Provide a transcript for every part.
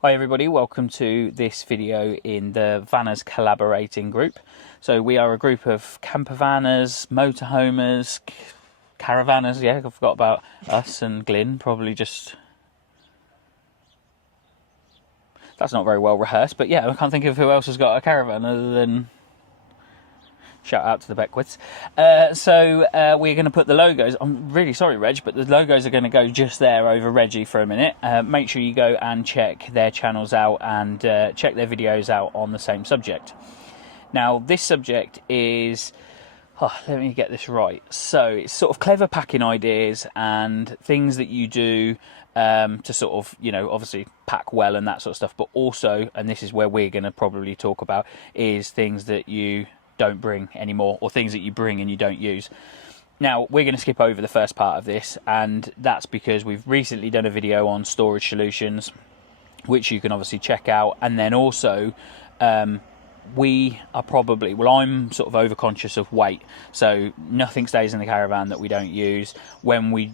Hi everybody, welcome to this video in the Vanners collaborating group. So we are a group of camper vanners, motorhomers, caravanners, yeah, I forgot about us and Glyn, probably just... That's not very well rehearsed, but yeah, I can't think of who else has got a caravan other than... Shout out to the Beckwiths. We're going to put the logos, I'm really sorry Reg, but the logos are going to go just there over Reggie for a minute. Make sure you go and check their channels out and check their videos out on the same subject. Now this subject is, let me get this right. So it's sort of clever packing ideas and things that you do to sort of, you know, obviously pack well and that sort of stuff, but also, and this is where we're going to probably talk about, is things that you don't bring anymore, or things that you bring and you don't use. Now we're going to skip over the first part of this, and that's because we've recently done a video on storage solutions, which you can obviously check out. And then also we are probably, well, I'm sort of over conscious of weight, so nothing stays in the caravan that we don't use. When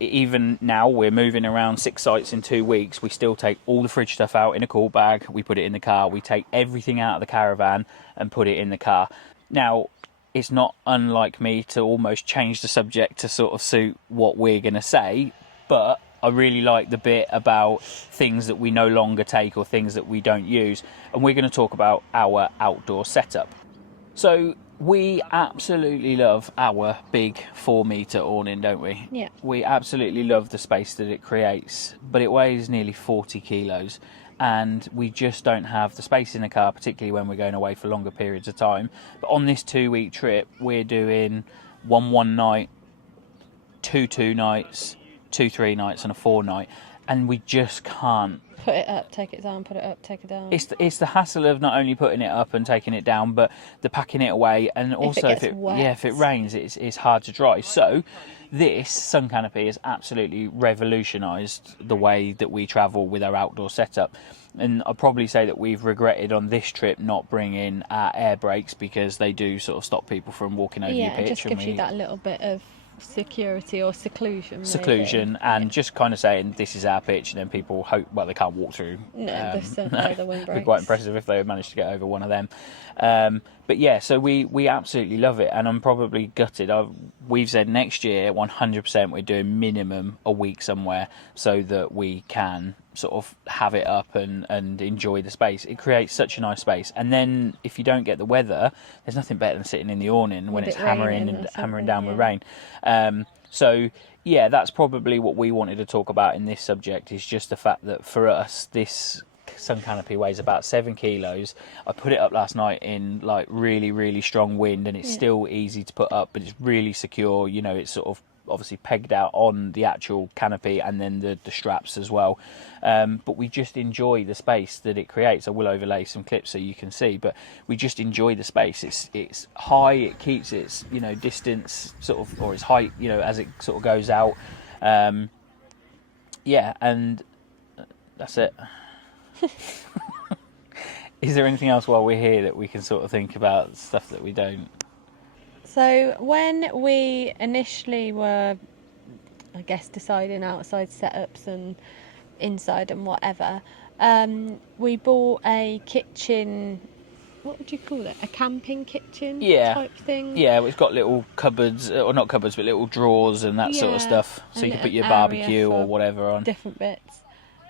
even now we're moving around 6 sites in 2 weeks, we still take all the fridge stuff out in a cool bag, we put it in the car, we take everything out of the caravan and put it in the car. Now it's not unlike me to almost change the subject to sort of suit what we're going to say, but I really like the bit about things that we no longer take or things that we don't use, and we're going to talk about our outdoor setup. So we absolutely love our big 4-metre awning, don't we? Yeah. We absolutely love the space that it creates, but it weighs nearly 40 kilos, and we just don't have the space in the car, particularly when we're going away for longer periods of time. But on this 2-week trip, we're doing one night, two nights, 2-3 nights and a 4 night, and we just can't put it up, take it down, put it up, take it down. It's the hassle of not only putting it up and taking it down, but the packing it away, and also if it rains, it's hard to dry. So this sun canopy has absolutely revolutionised the way that we travel with our outdoor setup. And I'd probably say that we've regretted on this trip not bringing our air brakes, because they do sort of stop people from walking over your pitch. Yeah, it just gives you that little bit of security or seclusion and just kind of saying this is our pitch, and then people hope, well, they can't walk through. No, the windbreaks. It'd be quite impressive if they managed to get over one of them. But yeah, so we absolutely love it, and I'm probably gutted. We've said next year 100% we're doing minimum a week somewhere, so that we can sort of have it up and enjoy the space. It creates such a nice space, and then if you don't get the weather, there's nothing better than sitting in the awning when it's hammering down with rain. So yeah, that's probably what we wanted to talk about in this subject, is just the fact that for us this sun canopy weighs about 7 kilos. I put it up last night in like really strong wind, and it's still easy to put up, but it's really secure. You know, it's sort of obviously pegged out on the actual canopy and then the straps as well, but we just enjoy the space that it creates. I will overlay some clips so you can see, but we just enjoy the space. It's high, it keeps its, you know, distance sort of, or its height, you know, as it sort of goes out. Yeah, and that's it. Is there anything else while we're here that we can sort of think about stuff that we don't? So when we initially were, I guess, deciding outside setups and inside and whatever, we bought a kitchen, what would you call it? A camping kitchen type thing? Yeah, it's got little cupboards, or not cupboards, but little drawers and that sort of stuff. So you can put your barbecue or whatever on. Different bits.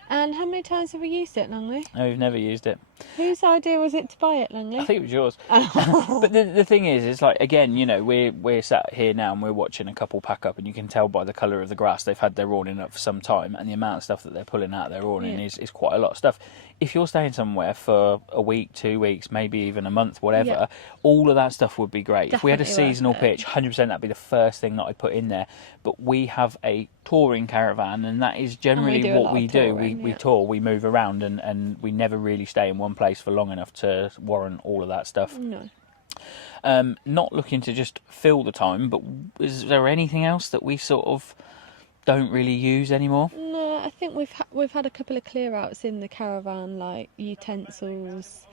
And how many times have we used it, Langley? No, we've never used it. Whose idea was it to buy it, Langley? I think it was yours. But the thing is, it's like, again, you know, we're sat here now and we're watching a couple pack up, and you can tell by the colour of the grass they've had their awning up for some time, and the amount of stuff that they're pulling out of their awning is quite a lot of stuff. If you're staying somewhere for a week, 2 weeks, maybe even a month, whatever, all of that stuff would be great. Definitely. If we had a seasonal pitch, 100% that'd be the first thing that I'd put in there. But we have a touring caravan, and that is generally what we do. We tour, we move around, and we never really stay in one place for long enough to warrant all of that stuff. No. Not looking to just fill the time, but is there anything else that we sort of don't really use anymore? No, I think we've had a couple of clear outs in the caravan, like utensils,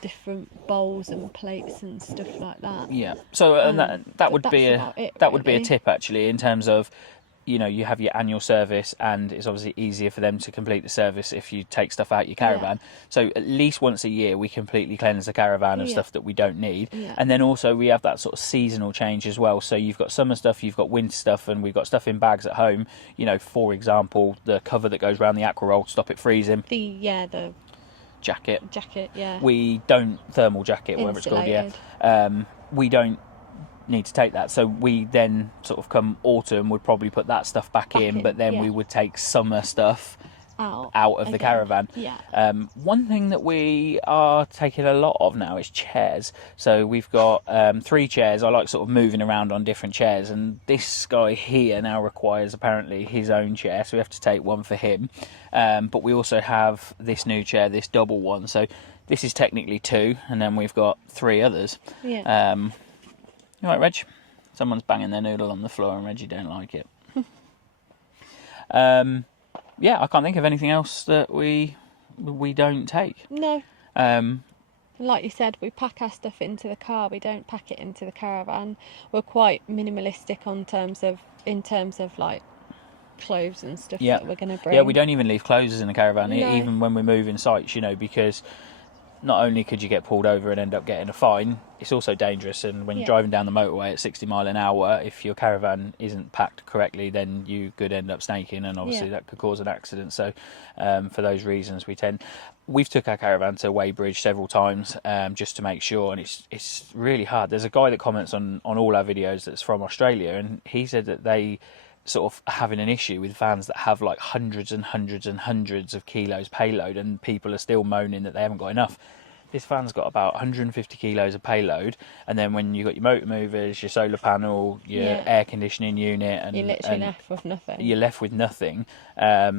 different bowls and plates and stuff like that. Yeah. So that would be a tip actually, in terms of you know, you have your annual service, and it's obviously easier for them to complete the service if you take stuff out your caravan. So at least once a year we completely cleanse the caravan of stuff that we don't need. And then also we have that sort of seasonal change as well. So you've got summer stuff, you've got winter stuff, and we've got stuff in bags at home. You know, for example, the cover that goes around the aqua roll to stop it freezing. The jacket. Yeah. We don't thermal jacket, whatever it's called. Yeah. We don't need to take that, so we then sort of come autumn would probably put that stuff back in, but then we would take summer stuff out of the caravan. One thing that we are taking a lot of now is chairs. So we've got 3 chairs. I like sort of moving around on different chairs, and this guy here now requires apparently his own chair, so we have to take one for him. But we also have this new chair, this double one, so this is technically 2, and then we've got 3 others. You right, Reg? Someone's banging their noodle on the floor and Reggie don't like it. Yeah, I can't think of anything else that we don't take. No. Like you said, we pack our stuff into the car. We don't pack it into the caravan. We're quite minimalistic in terms of like clothes and stuff that we're going to bring. Yeah, we don't even leave clothes in the caravan, even when we move in sites, you know, because not only could you get pulled over and end up getting a fine, it's also dangerous. And when you're driving down the motorway at 60 mile an hour, if your caravan isn't packed correctly, then you could end up snaking, and obviously that could cause an accident. So for those reasons, we've took our caravan to Weybridge several times just to make sure, and it's really hard. There's a guy that comments on all our videos that's from Australia, and he said that they sort of having an issue with vans that have like hundreds and hundreds and hundreds of kilos payload, and people are still moaning that they haven't got enough. This van's got about 150 kilos of payload, and then when you've got your motor movers, your solar panel, your air conditioning unit, and you're literally left with nothing. You're left with nothing. I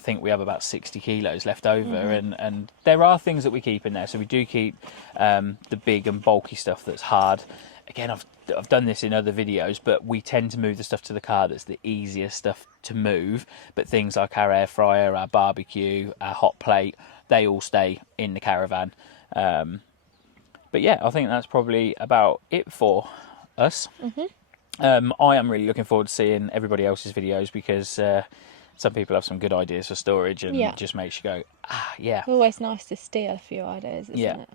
think we have about 60 kilos left over, and there are things that we keep in there. So we do keep the big and bulky stuff that's hard. Again, I've done this in other videos, but we tend to move the stuff to the car that's the easiest stuff to move. But things like our air fryer, our barbecue, our hot plate, they all stay in the caravan. But yeah, I think that's probably about it for us. I am really looking forward to seeing everybody else's videos, because some people have some good ideas for storage, and it just makes you go, Always nice to steal a few ideas, isn't it?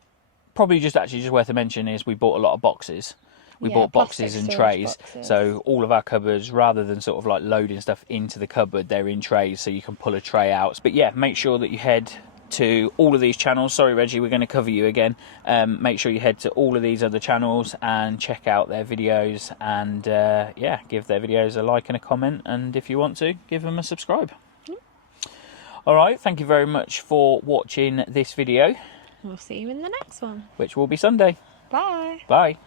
Probably just worth a mention is we bought a lot of boxes. We bought boxes and trays. So all of our cupboards, rather than sort of like loading stuff into the cupboard, they're in trays, so you can pull a tray out. But yeah, make sure that you head to all of these channels. Sorry, Reggie, we're going to cover you again. Make sure you head to all of these other channels and check out their videos, and give their videos a like and a comment, and if you want to, give them a subscribe. All right, thank you very much for watching this video. We'll see you in the next one, which will be Sunday. Bye. Bye.